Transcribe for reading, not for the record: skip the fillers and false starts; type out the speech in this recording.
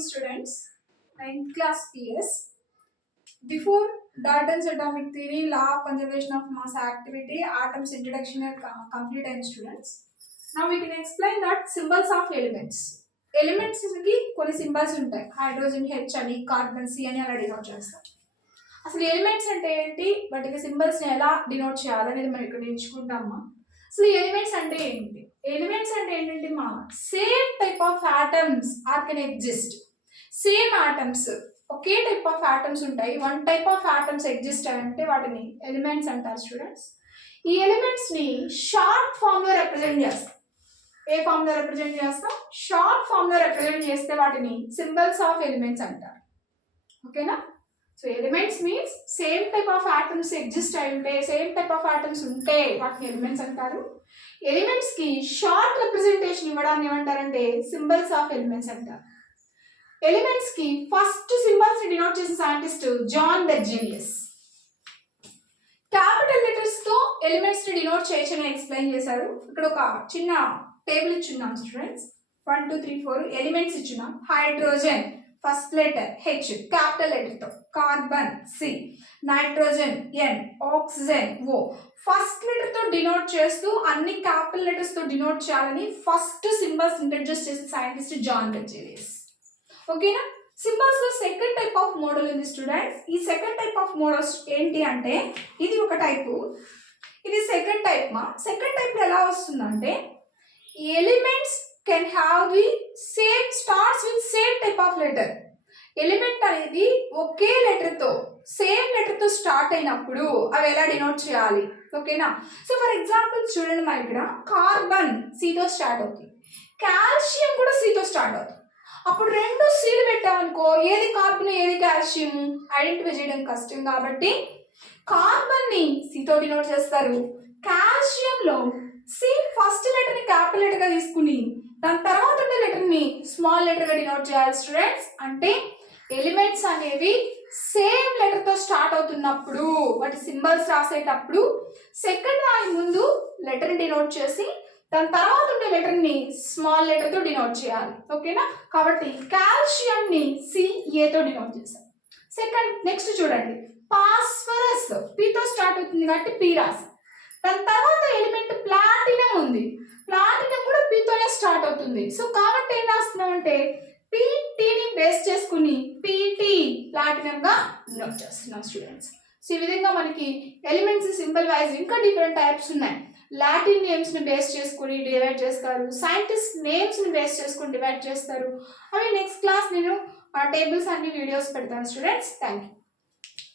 evening, students. 9th class PS. Before Dalton's atomic theory, law of conservation of mass activity, atoms introduction are complete and students. Now we can explain that symbols of elements. Elements కి కొన్ని symbols ఉంటాయి. Hydrogen H అని, carbon C అని అలా denote చేస్తాం. అసలు elements అంటే ఏంటి, వాటికి సింబల్స్ ని ఎలా డినోట్ చేయాలనేది మనం ఇక్కడ నేర్చుకుంటామా. అసలు ఎలిమెంట్స్ అంటే ఏంటి? ఎలిమెంట్స్ అంటే ఏంటంటే మా same type of atoms are can exist. Same atoms ఒకే టైప్ ఆఫ్ ఆటమ్స్ ఉంటాయి. One type of atoms exist అంటే వాటిని ఎలిమెంట్స్ అంటారు స్టూడెంట్స్. ఈ ఎలిమెంట్స్ ని షార్ట్ ఫామ్ లో రిప్రజెంట్ చేస్తాం. ఏ ఫామ్ లో రిప్రజెంట్ చేస్తాం? షార్ట్ ఫామ్ లో రిప్రజెంట్ చేస్తే వాటిని సింబల్స్ ఆఫ్ ఎలిమెంట్స్ అంటారు. ఓకేనా? So elements means same type of atoms exist అయి ఉంటే, సేమ్ టైప్ ఆఫ్ ఆటమ్స్ ఉంటే వాటిని ఎలిమెంట్స్ అంటారు. ఎలిమెంట్స్ కి షార్ట్ రిప్రజెంటేషన్ ఇవ్వడాన్ని ఏమంటారంటే సింబల్స్ ఆఫ్ ఎలిమెంట్స్ అంటారు. ఎలిమెంట్స్ కి ఫస్ట్ సింబల్స్ ని డినోట్ చేసిన scientist John Berzelius. Capital letters తో ఎలిమెంట్స్ ని డినోట్ చేయొచ్చని ఎక్స్ప్లెయిన్ చేశారు. ఇక్కడ ఒక చిన్న టేబుల్ ఇచ్చున్నాం స్టూడెంట్స్. 1 2 3 4 ఎలిమెంట్స్ ఇచ్చున్నాం. Hydrogen first letter H capital letter తో, carbon C, nitrogen N, oxygen O. First letter తో డినోట్ చేస్తూ అన్ని క్యాపిటల్ లెటర్స్ తో డినోట్ చేయాలని ఫస్ట్ సింబల్స్ ఇంట్రడ్యూస్ చేసిన సైంటిస్ట్ జాన్ బెర్జీలియస్. ఓకేనా? సింబల్స్ లో సెకండ్ టైప్ ఆఫ్ మోడల్ ఉంది స్టూడెంట్స్. ఈ సెకండ్ టైప్ ఆఫ్ మోడల్స్ ఏంటి అంటే, ఇది ఒక టైపు, ఇది సెకండ్ టైప్. సెకండ్ టైప్ లో ఎలా వస్తుందంటే, elements can have the same starts with same type of letter. Element అనేది ఒకే లెటర్ తో, సేమ్ లెటర్ తో స్టార్ట్ అయినప్పుడు అవి ఎలా డినోట్ చేయాలి. ఓకేనా? సో ఫర్ ఎగ్జాంపుల్ చూడండి, మా ఇక్కడ కార్బన్ C తో స్టార్ట్ అవుతుంది, కాల్షియం కూడా C తో స్టార్ట్ అవుతుంది. అప్పుడు రెండు సీలు పెట్టామనుకో, ఏది కార్బన్ ఏది కాల్షియం ఐడెంటిఫై చేయడం కష్టం. కాబట్టి కార్బన్ ని C తో డినోట్ చేస్తారు. కాల్షియం లో C ఫస్ట్ లెటర్ ని క్యాపిటల్ లెటర్ గా తీసుకుని దాని తర్వాత ఉండే లెటర్ ని స్మాల్ లెటర్ గా డినోట్ చేయాలి స్టూడెంట్స్. అంటే ఎలిమెంట్స్ అనేవి సేమ్ లెటర్ తో స్టార్ట్ అవుతున్నప్పుడు వాటి సింబల్స్ రాసేటప్పుడు సెకండ్ దాని ముందు లెటర్ ని డినోట్ చేసి దాని తర్వాత ఉండే లెటర్ ని స్మాల్ లెటర్ తో డినోట్ చేయాలి. ఓకేనా? కాబట్టి కాల్షియం ని CA తో డినోట్ చేశాం. సెకండ్ నెక్స్ట్ చూడండి, ఫాస్ఫరస్ P తో స్టార్ట్ అవుతుంది కాబట్టి P రాసి. దాని తర్వాత ఎలిమెంట్ ప్లాటినం ఉంది, ప్లాటినం కూడా P తోనే స్టార్ట్ అవుతుంది. సో కాబట్టి ఏం రాస్తున్నాం అంటే PT ని బేస్ చేసుకుని PT ప్లాటినం గా డినోట్ చేస్తున్నాం స్టూడెంట్స్. సో ఈ విధంగా మనకి ఎలిమెంట్స్ సింబల్ వైజ్ ఇంకా డిఫరెంట్ టైప్స్ ఉన్నాయి. లాటిన్ నేమ్స్ ని బేస్ చేసుకుని డివైడ్ చేస్తారు, సైంటిస్ట్ నేమ్స్ ని బేస్ చేసుకుని డివైడ్ చేస్తారు. అవి నెక్స్ట్ క్లాస్ నేను టేబుల్స్ అన్ని వీడియోస్ పెడతాను స్టూడెంట్స్. Thank you.